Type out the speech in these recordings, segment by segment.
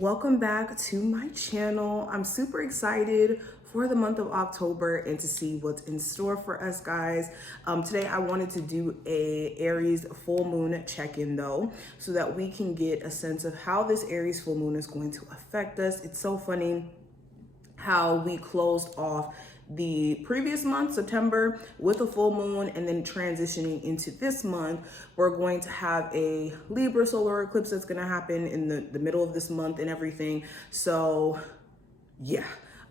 Welcome back to my channel. I'm super excited for the month of October and to see what's in store for us, guys. Today I wanted to do a Aries full moon check-in though, so that we can get a sense of how this Aries full moon is going to affect us. It's so funny how we closed off the previous month, September, with a full moon, and then transitioning into this month, we're going to have a Libra solar eclipse that's going to happen in the middle of this month and everything. So yeah,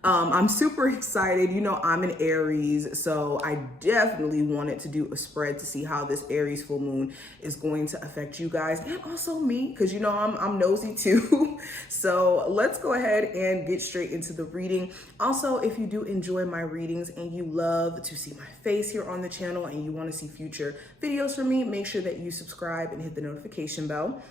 I'm super excited. You know, I'm an Aries, so I definitely wanted to do a spread to see how this Aries full moon is going to affect you guys and also me, because you know I'm nosy too. So let's go ahead and get straight into the reading. Also, if you do enjoy my readings and you love to see my face here on the channel and you want to see future videos from me, make sure that you subscribe and hit the notification bell.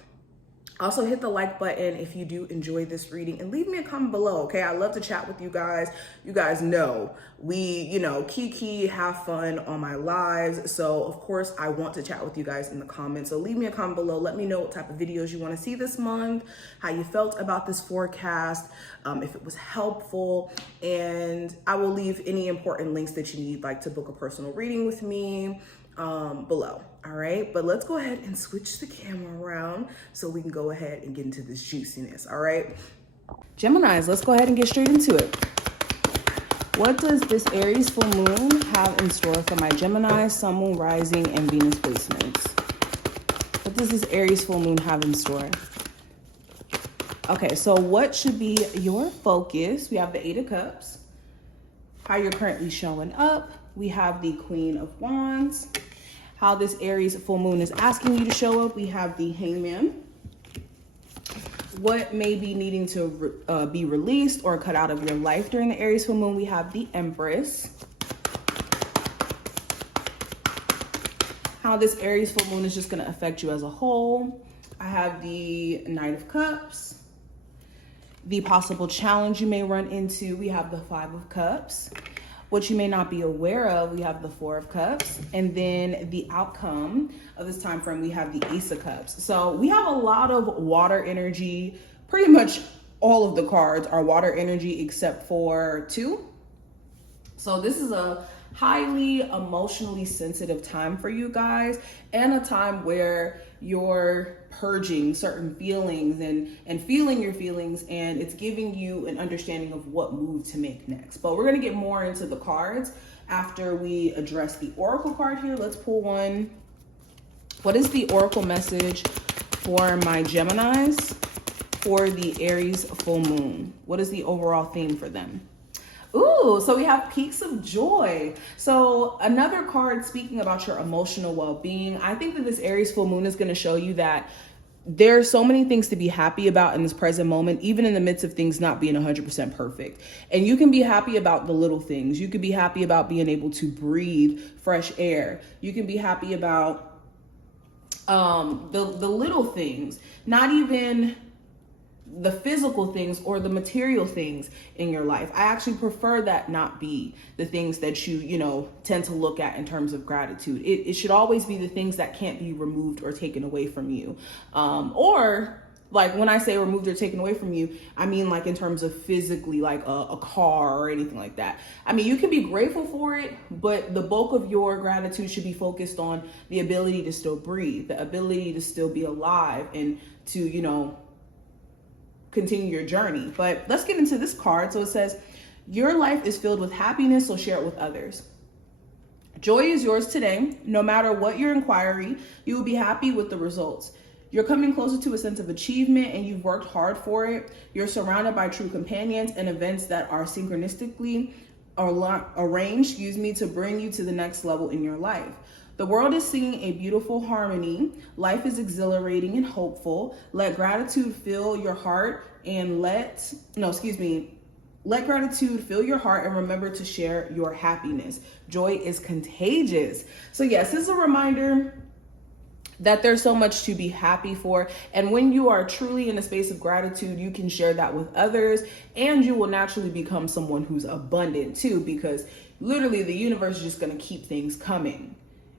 Also hit the like button if you do enjoy this reading and leave me a comment below, okay? I love to chat with you guys. You guys know we, kiki, have fun on my lives. So of course I want to chat with you guys in the comments. So leave me a comment below. Let me know what type of videos you want to see this month, how you felt about this forecast, if it was helpful, and I will leave any important links that you need, like to book a personal reading with me, below. All right, but let's go ahead and switch the camera around so we can go ahead and get into this juiciness. All right, Geminis, let's go ahead and get straight into it. What does this Aries full moon have in store for my Gemini, Sun, Moon, Rising, and Venus placements? What does this Aries full moon have in store? Okay, so what should be your focus? We have the Eight of Cups, how you're currently showing up. We have the Queen of Wands, how this Aries full moon is asking you to show up. We have the Hangman, what may be needing to be released or cut out of your life during the Aries full moon. We have the Empress, how this Aries full moon is just going to affect you as a whole. I have the Knight of Cups, the possible challenge you may run into. We have the Five of Cups, what you may not be aware of. We have the Four of Cups, and then the outcome of this time frame, we have the Ace of Cups. So we have a lot of water energy. Pretty much all of the cards are water energy except for two. So this is a highly emotionally sensitive time for you guys, and a time where you're purging certain feelings and feeling your feelings, and it's giving you an understanding of what move to make next. But we're going to get more into the cards after we address the oracle card here. Let's pull one. What is the oracle message for my Geminis for the Aries full moon? What is the overall theme for them? Ooh, so we have Peaks of Joy. So another card speaking about your emotional well-being. I think that this Aries full moon is going to show you that there are so many things to be happy about in this present moment, even in the midst of things not being 100% perfect. And you can be happy about the little things. You can be happy about being able to breathe fresh air. You can be happy about the little things, not even the physical things or the material things in your life. I actually prefer that not be the things that you tend to look at in terms of gratitude. It should always be the things that can't be removed or taken away from you. Or like when I say removed or taken away from you, I mean like in terms of physically, like a car or anything like that. I mean, you can be grateful for it, but the bulk of your gratitude should be focused on the ability to still breathe, the ability to still be alive, and to, continue your journey. But let's get into this card. So it says, your life is filled with happiness, so share it with others. Joy is yours today. No matter what your inquiry, you will be happy with the results. You're coming closer to a sense of achievement, and you've worked hard for it. You're surrounded by true companions and events that are synchronistically arranged, to bring you to the next level in your life. The world is singing a beautiful harmony. Life is exhilarating and hopeful. Let gratitude fill your heart and let gratitude fill your heart, and remember to share your happiness. Joy is contagious. So yes, this is a reminder that there's so much to be happy for. And when you are truly in a space of gratitude, you can share that with others, and you will naturally become someone who's abundant too, because literally the universe is just going to keep things coming.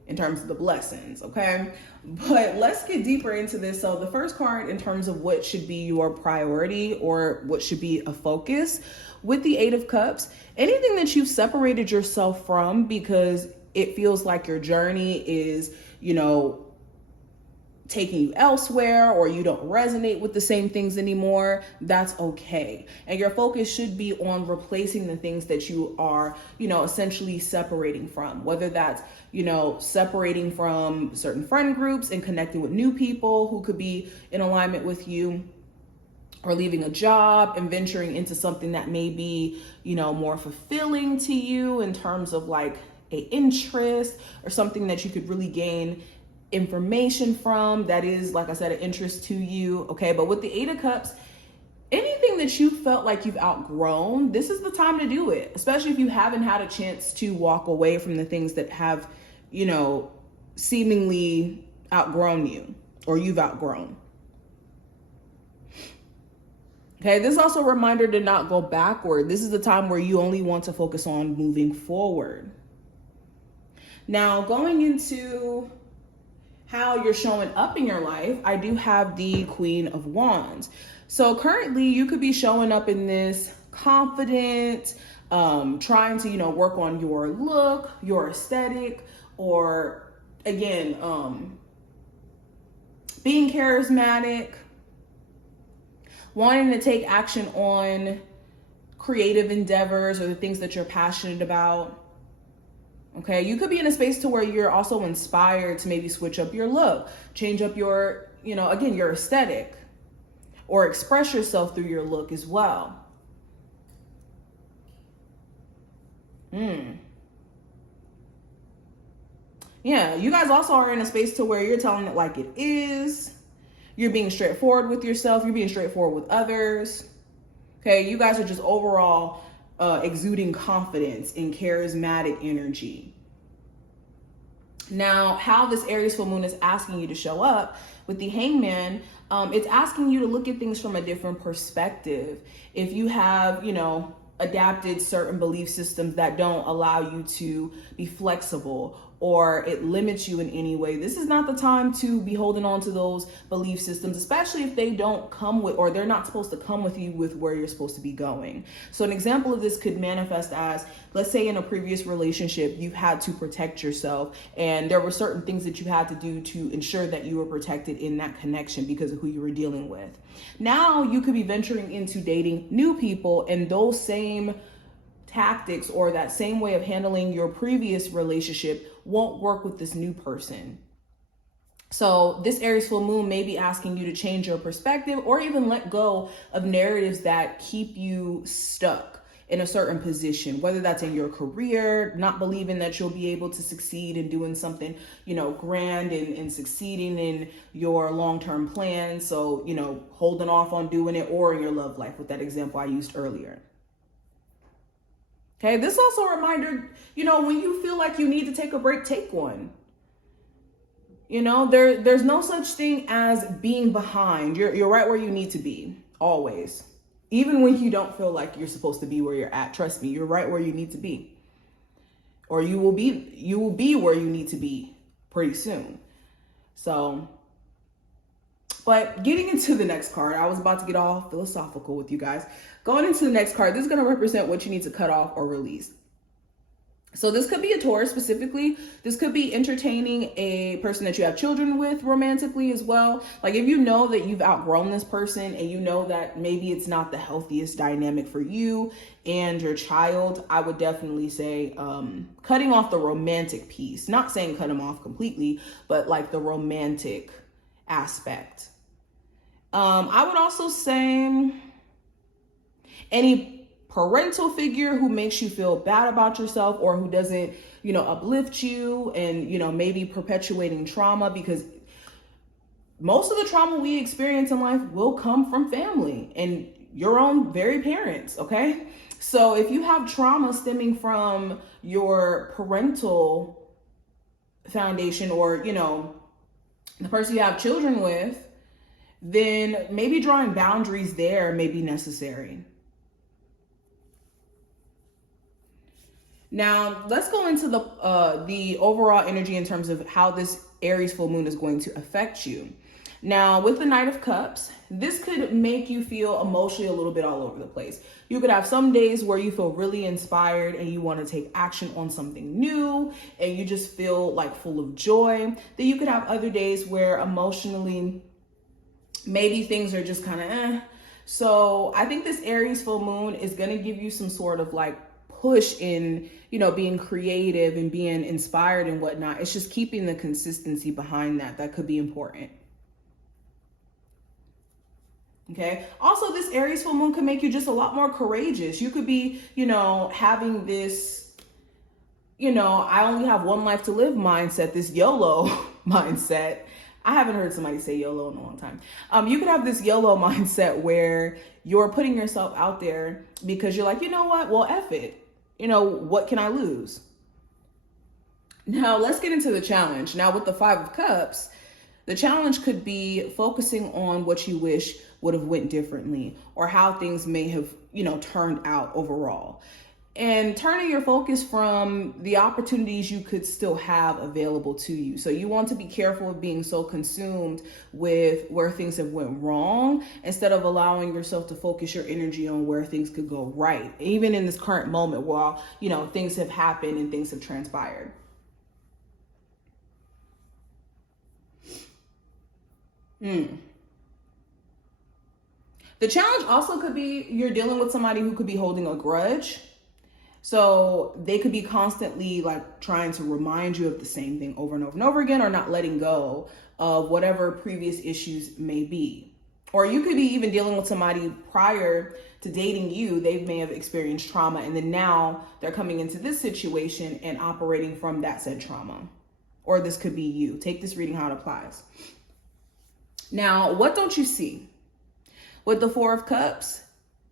in terms of the blessings, okay? But let's get deeper into this. So the first card in terms of what should be your priority or what should be a focus with the Eight of Cups, anything that you've separated yourself from because it feels like your journey is, taking you elsewhere, or you don't resonate with the same things anymore, that's okay. And your focus should be on replacing the things that you are, essentially separating from, whether that's, separating from certain friend groups and connecting with new people who could be in alignment with you, or leaving a job and venturing into something that may be, more fulfilling to you in terms of like a interest or something that you could really gain information from that is, like I said, an interest to you. Okay, but with the Eight of Cups, anything that you felt like you've outgrown, this is the time to do it, especially if you haven't had a chance to walk away from the things that have, seemingly outgrown you or you've outgrown. Okay, this is also a reminder to not go backward. This is the time where you only want to focus on moving forward. Now, going into how you're showing up in your life, I do have the Queen of Wands. So currently you could be showing up in this confident, trying to, work on your look, your aesthetic, or again, being charismatic, wanting to take action on creative endeavors or the things that you're passionate about. Okay, you could be in a space to where you're also inspired to maybe switch up your look, change up your, again, your aesthetic, or express yourself through your look as well. Yeah, you guys also are in a space to where you're telling it like it is. You're being straightforward with yourself. You're being straightforward with others. Okay, you guys are just overall exuding confidence and charismatic energy. Now, how this Aries full moon is asking you to show up with the Hangman, it's asking you to look at things from a different perspective. If you have, adapted certain belief systems that don't allow you to be flexible, or it limits you in any way, this is not the time to be holding on to those belief systems, especially if they don't come with, or they're not supposed to come with you with where you're supposed to be going. So an example of this could manifest as, let's say in a previous relationship, you had to protect yourself and there were certain things that you had to do to ensure that you were protected in that connection because of who you were dealing with. Now you could be venturing into dating new people, and those same tactics or that same way of handling your previous relationship won't work with this new person. So this Aries full moon may be asking you to change your perspective or even let go of narratives that keep you stuck in a certain position, whether that's in your career, not believing that you'll be able to succeed in doing something, grand and succeeding in your long-term plan. So, holding off on doing it, or in your love life with that example I used earlier. Okay, this is also a reminder, when you feel like you need to take a break, take one. There's no such thing as being behind. You're right where you need to be, always. Even when you don't feel like you're supposed to be where you're at, trust me, you're right where you need to be. Or you will be where you need to be pretty soon. So, but getting into the next card, I was about to get all philosophical with you guys. Going into the next card, this is going to represent what you need to cut off or release. So this could be a Taurus specifically. This could be entertaining a person that you have children with romantically as well. Like if you know that you've outgrown this person and you know that maybe it's not the healthiest dynamic for you and your child, I would definitely say cutting off the romantic piece. Not saying cut them off completely, but like the romantic aspect. I would also say any parental figure who makes you feel bad about yourself or who doesn't, uplift you and, maybe perpetuating trauma, because most of the trauma we experience in life will come from family and your own very parents. Okay. So if you have trauma stemming from your parental foundation or, the person you have children with, then maybe drawing boundaries there may be necessary. Now, let's go into the overall energy in terms of how this Aries full moon is going to affect you. Now, with the Knight of Cups, this could make you feel emotionally a little bit all over the place. You could have some days where you feel really inspired and you want to take action on something new and you just feel like full of joy. Then you could have other days where emotionally, maybe things are just kind of So I think this Aries full moon is going to give you some sort of like push in, you know, being creative and being inspired and whatnot. It's just keeping the consistency behind that could be important. Okay. Also, this Aries full moon can make you just a lot more courageous. You could be, you know, having this, you know, I only have one life to live mindset, this YOLO mindset. I haven't heard somebody say YOLO in a long time. You could have this YOLO mindset where you're putting yourself out there because you're like, you know what? Well, F it. You know, what can I lose? Now, let's get into the challenge. Now, with the Five of Cups, the challenge could be focusing on what you wish would have went differently or how things may have, you know, turned out overall. And turning your focus from the opportunities you could still have available to you. So you want to be careful of being so consumed with where things have went wrong instead of allowing yourself to focus your energy on where things could go right. Even in this current moment while, you know, things have happened and things have transpired. The challenge also could be you're dealing with somebody who could be holding a grudge. So they could be constantly like trying to remind you of the same thing over and over and over again, or not letting go of whatever previous issues may be. Or you could be even dealing with somebody prior to dating you. They may have experienced trauma and then now they're coming into this situation and operating from that said trauma. Or this could be you. Take this reading how it applies. Now, what don't you see? With the Four of Cups,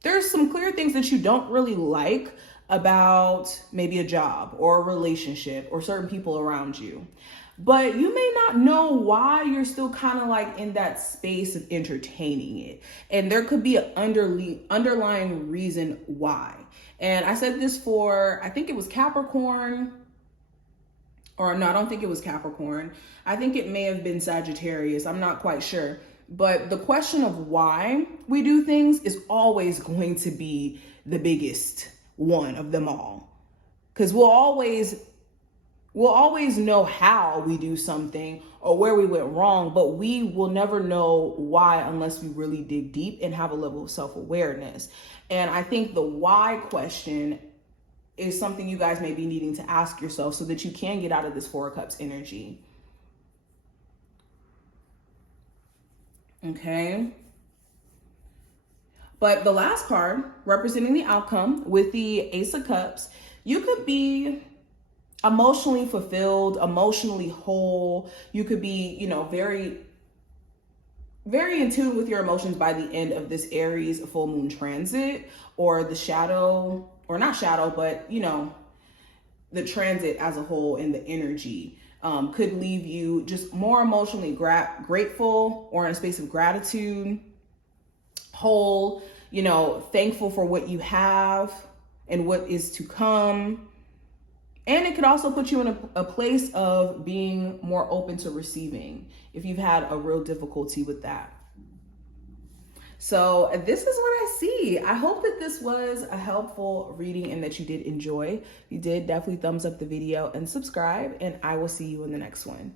there's some clear things that you don't really like about maybe a job or a relationship or certain people around you. But you may not know why you're still kind of like in that space of entertaining it. And there could be an underlying reason why. And I said this for, I think it was Capricorn. Or no, I don't think it was Capricorn. I think it may have been Sagittarius. I'm not quite sure. But the question of why we do things is always going to be the biggest one of them all. Because we'll always know how we do something or where we went wrong, but we will never know why unless we really dig deep and have a level of self-awareness. And I think the why question is something you guys may be needing to ask yourself so that you can get out of this Four of Cups energy. Okay. But the last card representing the outcome with the Ace of Cups, you could be emotionally fulfilled, emotionally whole. You could be, you know, very, very in tune with your emotions by the end of this Aries full moon transit, or the shadow, or not shadow, but, you know, the transit as a whole and the energy could leave you just more emotionally grateful, or in a space of gratitude, whole, you know, thankful for what you have and what is to come. And it could also put you in a place of being more open to receiving if you've had a real difficulty with that. So this is what I see. I hope that this was a helpful reading and that you did enjoy. If you did, definitely thumbs up the video and subscribe, and I will see you in the next one.